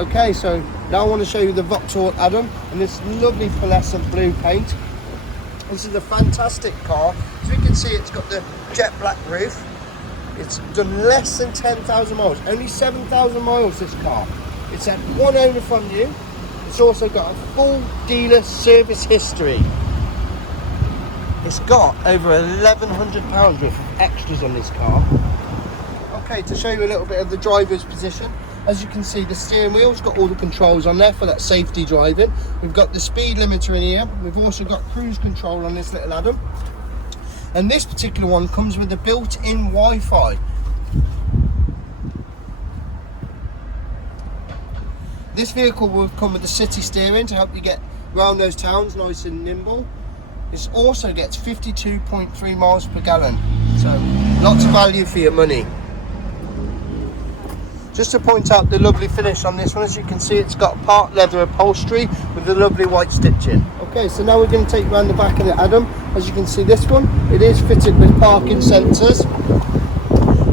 Okay, so now I want to show you the Vauxhall Adam and this lovely pearlescent blue paint. This is a fantastic car. As you can see, it's got the jet black roof. It's done less than 10,000 miles, only 7,000 miles this car. It's had one owner from you. It's also got a full dealer service history. It's got over £1,100 worth of extras on this car. Okay, to show you a little bit of the driver's position. As you can see, the steering wheel's got all the controls on there for that safety driving. We've got the speed limiter in here. We've also got cruise control on this little Adam. And this particular one comes with a built-in Wi-Fi. This vehicle will come with the city steering to help you get around those towns nice and nimble. This also gets 52.3 miles per gallon. So lots of value for your money. Just to point out the lovely finish on this one, as you can see, it's got part leather upholstery with the lovely white stitching. Okay, so now we're going to take you around the back of the Adam. As you can see, this one, it is fitted with parking sensors.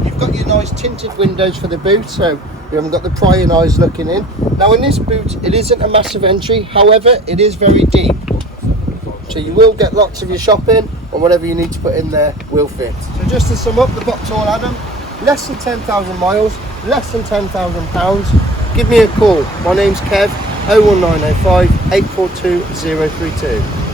You've got your nice tinted windows for the boot, so you haven't got the prying eyes looking in. Now in this boot, it isn't a massive entry, however, it is very deep. So you will get lots of your shopping, and whatever you need to put in there will fit. So just to sum up, the Vauxhall Adam, less than 10,000 miles, less than £10,000. Give me a call. My name's Kev, 01905 842 032.